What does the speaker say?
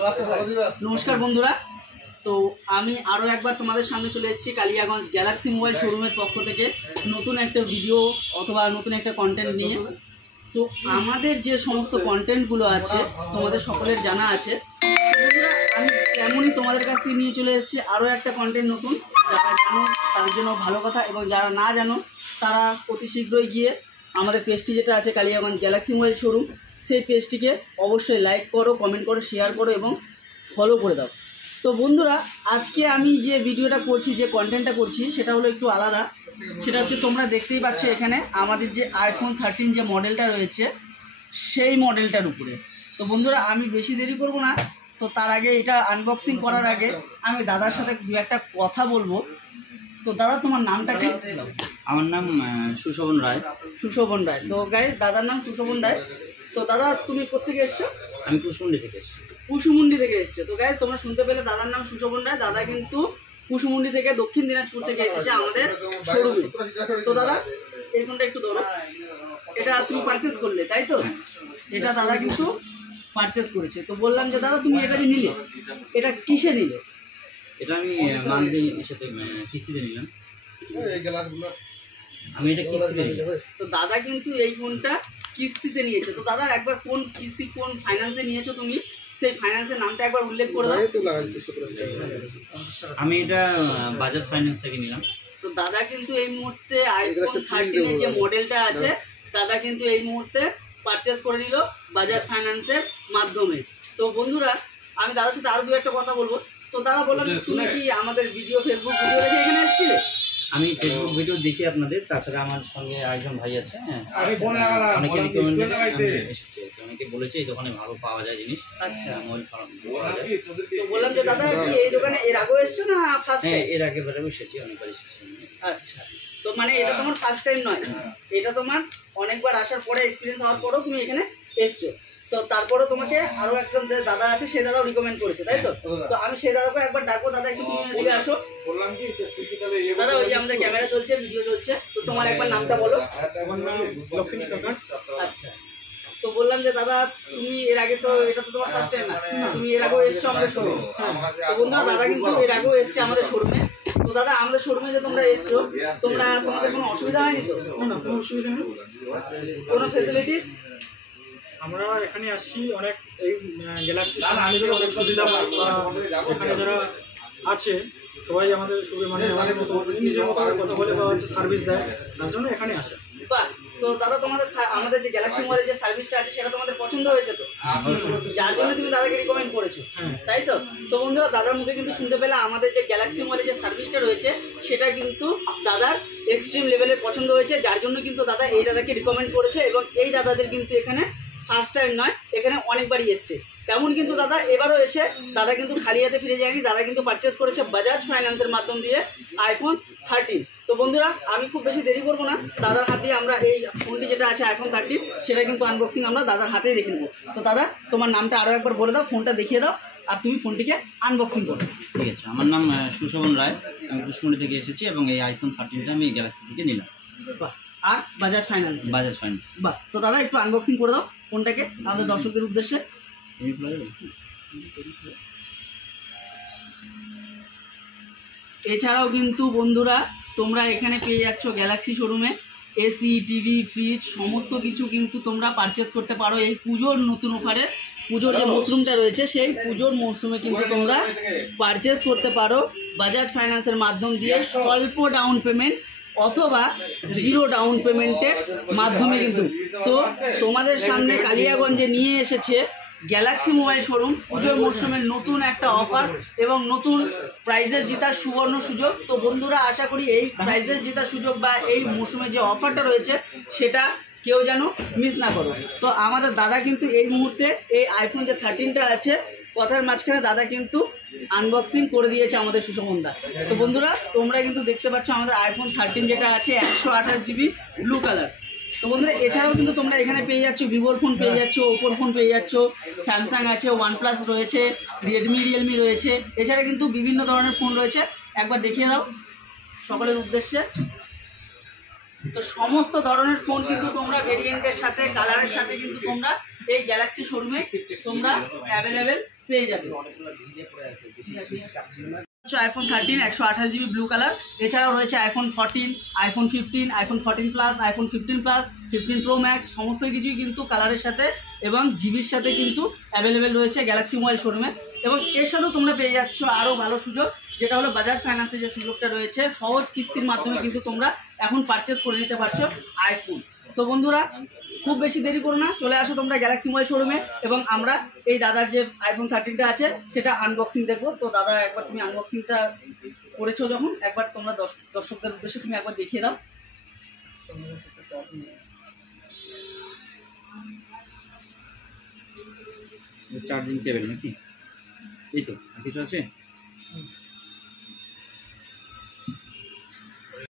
नमस्कार बंधुरा तो आमी आरो एक बार तुम्हारे सामने चले एसेछि कालियागंज गैलाक्सी मोबाइल शोरूमेर पक्ष थेके नतून एकटा भिडियो अथवा नतून एकटा कन्टेंट निये। तो आमादेर जे समस्त कन्टेंटगुलो आछे तोमादेर सकलेर जाना आछे, बंधुरा आमी तेमोनी तोमादेर काछे निये चले एसेछि आरो एकटा कन्टेंट नतून। जारा जानो तार जोन्नो भालो कथा एबं जारा ना जानो तारा अति शीघ्रई गिये आमादेर पेजटी जेटा आछे कालियागंज गैलाक्सी मोबाइल शोरूम সেই পেজটিকে অবশ্যই লাইক করো, কমেন্ট করো, শেয়ার করো এবং ফলো করে দাও। তো বন্ধুরা আজকে আমি যে ভিডিওটা করছি, যে কন্টেন্টটা করছি সেটা হলো একটু আলাদা। সেটা হচ্ছে তোমরা দেখতেই পাচ্ছ এখানে আমাদের যে আইফোন 13 যে মডেলটা রয়েছে সেই মডেলটার উপরে। তো বন্ধুরা আমি বেশি দেরি করব না, তো তার আগে এটা আনবক্সিং করার আগে আমি দাদার সাথে দু একটা কথা বলবো। তো দাদা তোমার নামটা কি? আমার নাম সুশোভন রায়। সুশোভন রায়। তো গাইস দাদার নাম সুশোভন রায়। তো দাদা তুমি কোথা থেকে এসছো? আমি কুসুমুন্ডি থেকে এসেছি। কুসুমুন্ডি থেকে এসছে। তো গাইস তোমরা শুনতে পেলে দাদার নাম সুশোভন রায়। দাদা কিন্তু কুসুমুন্ডি থেকে দক্ষিণ দিনাজপুর থেকে এসেছে আমাদের শোরুমে। তো দাদা এই ফোনটা একটু ধরো, এটা তুমি পারচেজ করলে তাই তো? এটা দাদা কিন্তু পারচেজ করেছে। তো বললাম যে দাদা তুমি এটা যে নিলে এটা কিসে নিলে? এটা আমি মান্থলি সাথে কিস্তিতে নিলাম। আমি এটা কিস্তিতে নিলাম। তো দাদা কিন্তু এই ফোনটা কিস্তিতে নিয়েছে। তো দাদা একবার কোন কিস্তি কোন ফাইন্যান্সে নিয়েছো তুমি সেই ফাইন্যান্সের নামটা একবার উল্লেখ করে দাও। আমি এটা বাজাজ ফাইন্যান্স থেকে নিলাম। তো দাদা কিন্তু এই মুহূর্তে আইফোন 13 এর যে মডেলটা আছে দাদা কিন্তু এই মুহূর্তে পারচেজ করে নিল বাজাজ ফাইন্যান্সের মাধ্যমে। তো বন্ধুরা আমি দাদার সাথে আরো দু একটা কথা বলবো। তো দাদা বললাম তুমি কি আমাদের ভিডিও ফেসবুক ভিডিও দেখে এখানে এসেছিলে? আমি ফেসবুক ভিডিও দেখি আপনাদের, তাছাড়া আমার সঙ্গে আরেকজন ভাই আছে, অনেকে রিকমেন্ড এসেছে, অনেকে বলেছে এই দোকানে ভালো পাওয়া যায় জিনিস। আচ্ছা মোবাইল পাওয়া যায়। তো বললাম যে দাদা কি এই দোকানে এর আগেও এসেছো না ফার্স্ট টাইম? এর আগে বারে এসেছি, অনেকবার এসেছি। আচ্ছা তো মানে এটা তোমার ফার্স্ট টাইম নয়, এটা তোমার অনেকবার আসার পরে এক্সপিরিয়েন্স হওয়ার পরেও তুমি এখানে এসছো। তো তারপরে তোমাকে আরো একজন যে দাদা আছে সেই দাদাও রিকমেন্ড করেছে তাই তো? তো আমি সেই দাদাকে একবার ডাকবো, দাদা একটু তুমি এদিকে আসো। দাদা ওই যে আমাদের ক্যামেরা চলছে, ভিডিও চলছে, তো তোমার একবার নামটা বলো। লক্ষ্মী সরকার। আচ্ছা তো বললাম যে দাদা তুমি এর আগে তো এটা তো তোমার ফার্স্ট টাইম না, তুমি এর আগেও এসছো আমাদের শোরুমে। তো বন্ধুরা দাদা কিন্তু এর আগেও এসছে আমাদের শোরুমে। তো দাদা আমাদের শোরুমে যে তোমরা এসছো তোমাদের কোনো অসুবিধা হয়নি তো? না কোনো অসুবিধা নেই। কোনো ফ্যাসিলিটিস? আমরা এখানে আসছি অনেক এই গ্যালাক্সি আমাদের অনেক সুবিধা পাই। এখানে যারা আছে সবাই আমাদের সুবিধা মানে আমাদের মতো নিজের মতো কথা বলে বা হচ্ছে সার্ভিস দেয়, তার জন্য এখানে আসে। বাহ। তো দাদা তোমাদের আমাদের যে গ্যালাক্সি মোবাইলের যে সার্ভিসটা আছে সেটা তোমাদের পছন্দ হয়েছে তো? যার জন্য তুমি দাদাকে রিকমেন্ড করেছো তাই তো? তো বন্ধুরা দাদার মুখে কিন্তু শুনতে পেলে আমাদের যে গ্যালাক্সি মোবাইলের যে সার্ভিসটা রয়েছে সেটা কিন্তু দাদার এক্সট্রিম লেভেলের পছন্দ হয়েছে, যার জন্য কিন্তু দাদা এই দাদাকে রিকমেন্ড করেছে। এবং এই দাদাদের কিন্তু এখানে ফার্স্ট টাইম নয়, এখানে অনেকবারই এসছে। তেমন কিন্তু দাদা এবারও এসে দাদা কিন্তু খালি হাতে ফিরে যায়নি, দাদা কিন্তু পারচেস করেছে বাজাজ ফাইন্যান্সের মাধ্যম দিয়ে আইফোন 13। তো বন্ধুরা আমি খুব বেশি দেরি করবো না, দাদার হাত দিয়ে আমরা এই ফোনটি যেটা আছে আইফোন 13 সেটা কিন্তু আনবক্সিং আমরা দাদার হাতেই দেখে নেবো। তো দাদা তোমার নামটা আরও একবার বলে দাও, ফোনটা দেখিয়ে দাও আর তুমি ফোনটিকে আনবক্সিং করো। ঠিক আছে, আমার নাম সুশোভন রায়, আমি কুসুমুন্ডি থেকে এসেছি এবং এই আইফোন 13টা আমি গ্যালাক্সি থেকে নিলাম। বাহ। আর বাজাজ ফাইন্যান্স? বাজাজ ফাইন্যান্স। বাহ। তো দাদা একটু আনবক্সিং করে দাও ফোনটাকে আমাদের দর্শকদের উদ্দেশ্যে। এছাড়াও কিন্তু বন্ধুরা তোমরা এখানে পেয়ে যাচ্ছ গ্যালাক্সি শোরুমে এসি, টিভি, ফ্রিজ সমস্ত কিছু কিন্তু তোমরা পারচেস করতে পারো এই পুজোর নতুন অফারে। পুজোর যে মরশুমটা রয়েছে সেই পুজোর মরশুমে কিন্তু তোমরা পারচেস করতে পারো বাজাজ ফাইন্যান্সের মাধ্যম দিয়ে স্বল্প ডাউন পেমেন্ট অথবা জিরো ডাউন পেমেন্টের মাধ্যমে কিন্তু। তো তোমাদের সামনে কালিয়াগঞ্জে নিয়ে এসেছে গ্যালাক্সি মোবাইল শোরুম পুজোর মরশুমের নতুন একটা অফার এবং নতুন প্রাইজেস জেতার সুবর্ণ সুযোগ। তো বন্ধুরা আশা করি এই প্রাইজেস জেতার সুযোগ বা এই মরশুমে যে অফারটা রয়েছে সেটা কেউ যেন মিস না করো। তো আমাদের দাদা কিন্তু এই মুহূর্তে এই আইফোন যে 13টা আছে কথার মাঝখানে দাদা কিন্তু আনবক্সিং করে দিয়েছে আমাদের সুশোভন দা। তো বন্ধুরা তোমরা কিন্তু দেখতে পাচ্ছ আমাদের আইফোন 13 যেটা আছে 128 GB ব্লু কালার। তো বন্ধুরা এছাড়াও কিন্তু তোমরা এখানে পেয়ে যাচ্ছ ভিভোর ফোন পেয়ে যাচ্ছ, ওপোর ফোন পেয়ে যাচ্ছ, স্যামসাং আছে, ওয়ানপ্লাস রয়েছে, রেডমি, রিয়েলমি রয়েছে, এছাড়া কিন্তু বিভিন্ন ধরনের ফোন রয়েছে। একবার দেখিয়ে দাও সকলের উদ্দেশ্যে। তো সমস্ত ধরনের ফোন কিন্তু তোমরা ভেরিয়েন্টের সাথে কালারের সাথে কিন্তু তোমরা এই গ্যালাক্সি শোরুমে তোমরা অ্যাভেলেবেল পেয়ে যাবে। আইফোন 13 128 GB ব্লু কালার, এছাড়াও রয়েছে iPhone 14, iPhone 15, iPhone 14 plus, iPhone 15 plus, 15 pro max, সমস্ত কিছুই কিন্তু কালারের সাথে এবং জিবির সাথে কিন্তু অ্যাভেলেবেল রয়েছে গ্যালাক্সি মোবাইল শোরুমে। এবং এর সাথেও তোমরা পেয়ে যাচ্ছ আরও ভালো সুযোগ, যেটা হলো বাজাজ ফাইন্যান্সে যে সুযোগটা রয়েছে, সহজ কিস্তির মাধ্যমে কিন্তু তোমরা এখন পারচেস করে নিতে পারছো আইফোন। তো বন্ধুরা খুব বেশি দেরি করো না, চলে আসো তোমরা গ্যালাক্সি মোবাইল শোরুমে এবং আমরা এই দাদার যে আইফোন 13টা আছে সেটা আনবক্সিং দেখবো। তো দাদা একবার তুমি আনবক্সিংটা করেছো যখন, একবার তোমরা দর্শকদের উদ্দেশ্যে তুমি একবার দেখিয়ে দাও। চার্জিং কেবল নাকি, এই তো আর কিছু আছে?